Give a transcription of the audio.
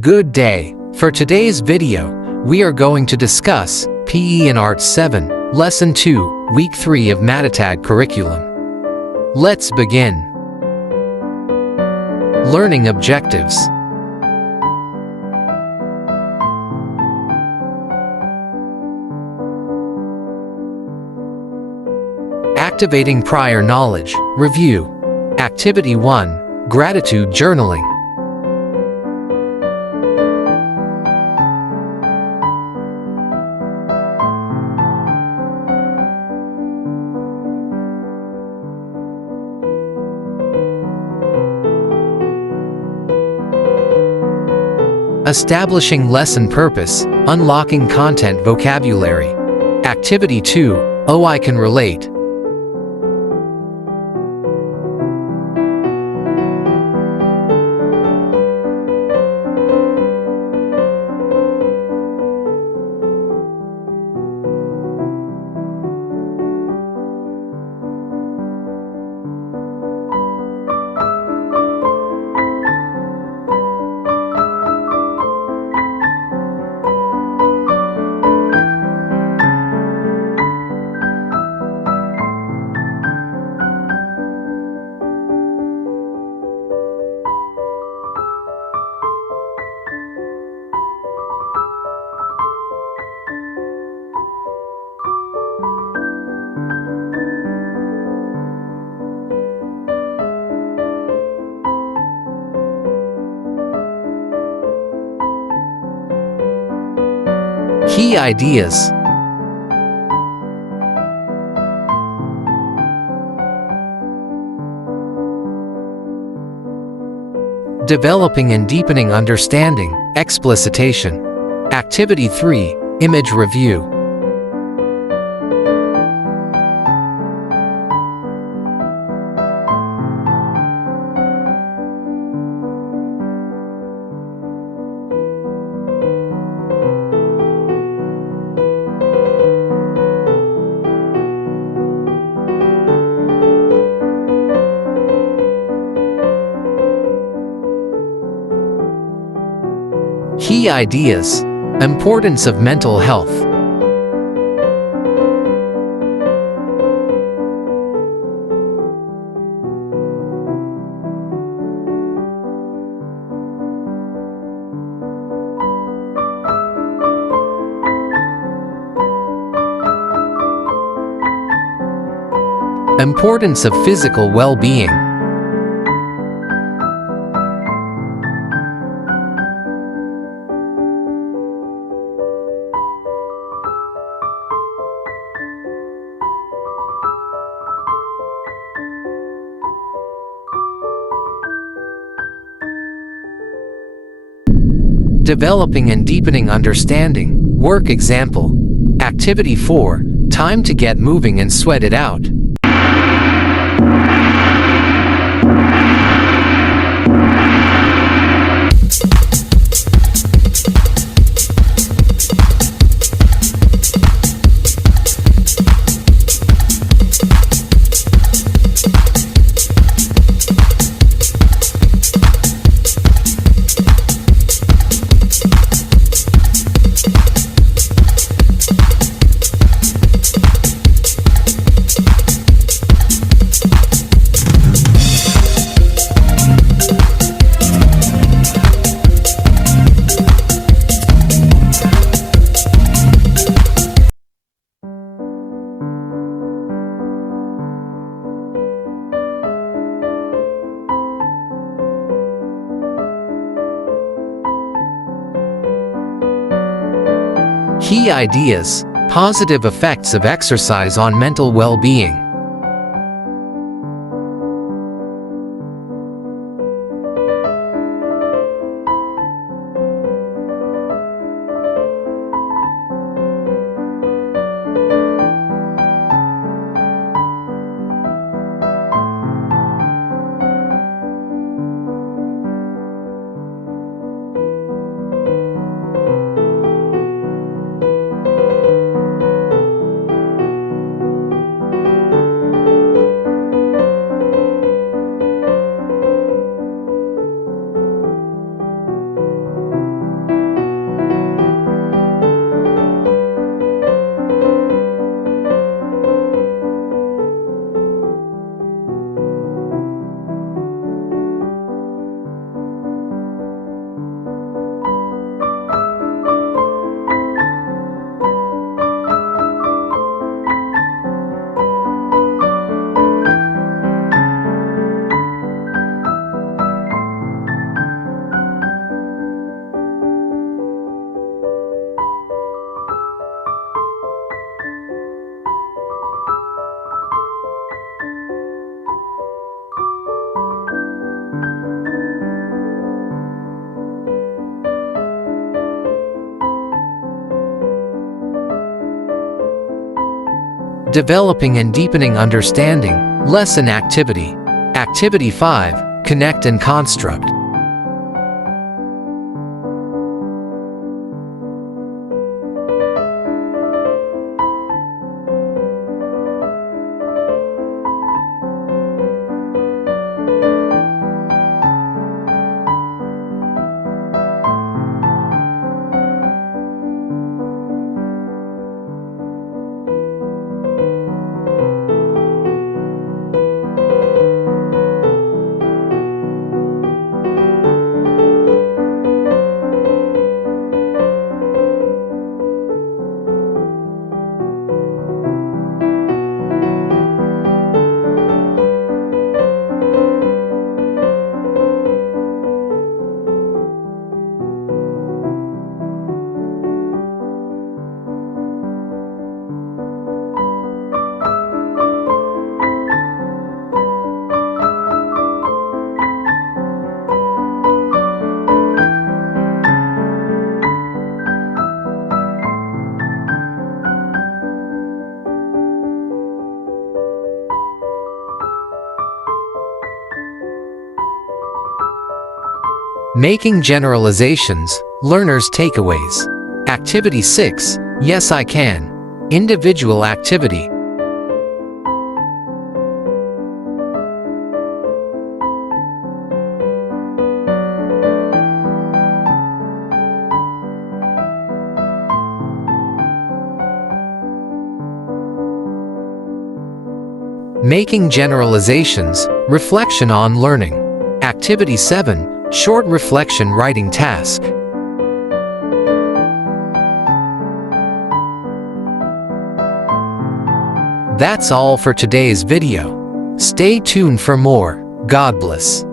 Good day. For today's video, we are going to discuss PE in Art 7, Lesson 2, Week 3 of Matatag curriculum. Let's begin. Learning objectives. Activating prior knowledge. Review. Activity 1, Gratitude Journaling. Establishing lesson purpose, unlocking content vocabulary. Activity 2, Oh, I can relate. Key ideas. Developing and deepening understanding, explicitation. Activity 3, Image Review. Key ideas. Importance of mental health. Importance of physical well-being. Developing and deepening understanding. Work example. Activity 4, Time to get moving and sweat it out. Key ideas. Positive effects of exercise on mental well-being. Developing and deepening understanding. Lesson activity. Activity 5. Connect and construct. Making generalizations. Learner's takeaways. Activity 6. Yes, I can. Individual activity. Making generalizations. Reflection on learning. Activity 7. Short reflection writing task. That's all for today's video. Stay tuned for more. God bless.